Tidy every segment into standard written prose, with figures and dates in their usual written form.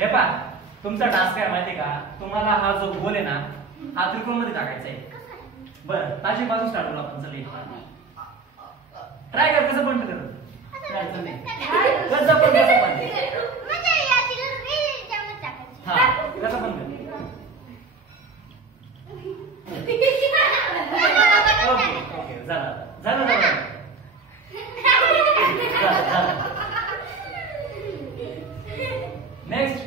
हे पहा तुमचा टास्क काय माहिती का, तुम्हाला हा जो गोल आहे ना हा त्रिकोण मध्ये टाकायचा आहे. बरं ताजी पासून स्टार्ट करू आपण. चल ट्राय कर कसं पण कर. ट्राय कर नाही कसं पण म्हणजे याची गरज जमत टाकायची. हां कसं पण कर. ओके ओके झालं झालं झालं नेक्स्ट.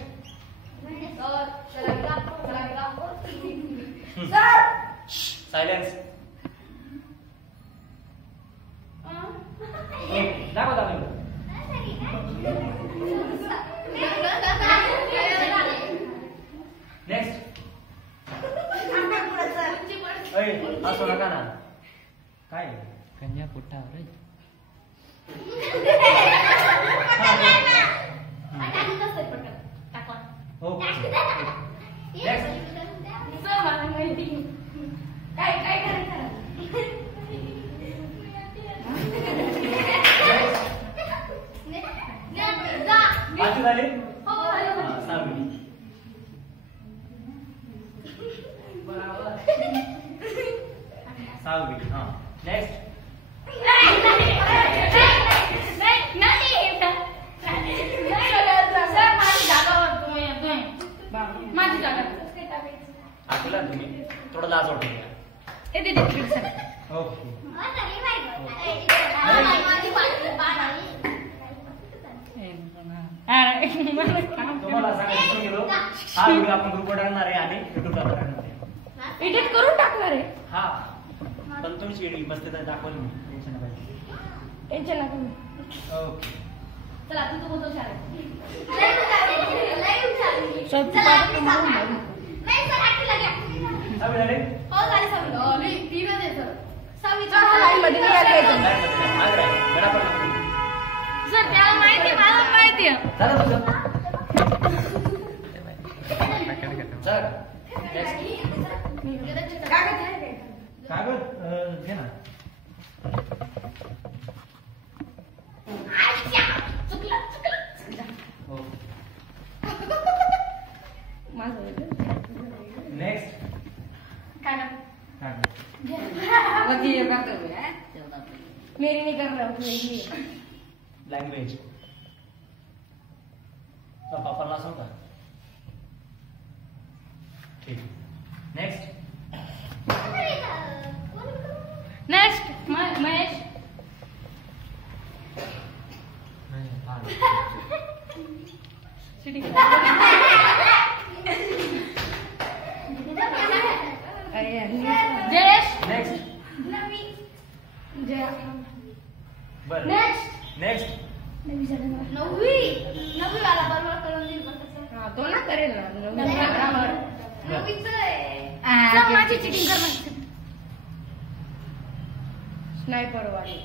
सायलेन्स. दाखव दाखव. नेक्स्ट. असं नका ना. काय कन्या पोटावर झाले. सहावी. हा नेक्स्ट. आठवला तुम्ही थोडं लाज वाटते. ओके तुम्हाला सांगायचं गेलो हा व्हिडिओ आपण ग्रुपवर टाकणार आहे आणि युट्यूबला टाकणार आहे. एडिट करून टाकणार आहे. हा पण तुमची एडिट मस्त दाखवली मी. टेन्शन नका. टेन्शन नका. ओके चला तू बोलतो शाळेत. सहावी झाले. हो झाले सहावी. तीन आहे सर. सहावी लाईन मध्ये नाही यायचं. सर त्याला माहिती आहे, मला माहिती आहे. झालं तुझं. चल कागद घे ना. नेक्स्ट. मेरी नहीं कर रहा हूँ. लँग्वेज पापाला सांगता. ठीक. Next. Next Mahesh. Jayesh. Next. बरं नेक्स्ट. नेक्स्ट. नववी वाला बरोबर करून देईल. तो ना करेल ना. माझी चिटिंग करणार. स्नायपर वाली.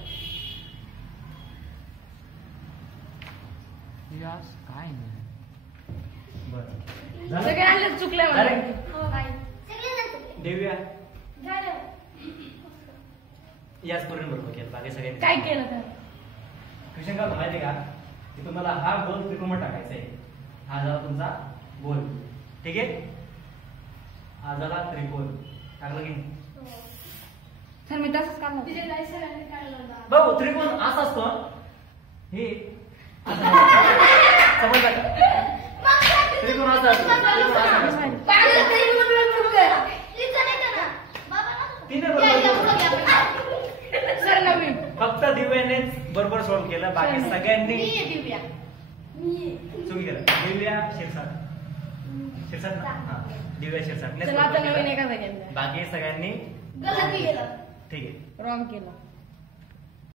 काय नाही. बरं सगळ्यांना चुकलंय मला. देऊया याच पर्यंत बरोबर केलं. बाकी सगळ्यांनी काय केलं तर क्वेश्चन काय माहिती का की तुम्हाला हा गोल त्रिकोण टाकायचा आहे. हा झाला तुमचा गोल. ठीक आहे. हा झाला त्रिकोण. टाकलं की सर मी तसंच काढलं. भाऊ त्रिकोण असा असतो. हे समजलं का. त्रिकोण असा असतो. सर नवीन फक्त दिव्याने बरोबर सॉल्व्ह केलं. बाकी सगळ्यांनी चुकी केलं. दिव्या शिरसाट. शिरसाट ना. हा दिव्या शिरसाट. नवीन एका बाकी सगळ्यांनी गलत केलं. ठीक आहे. रॉंग केलं.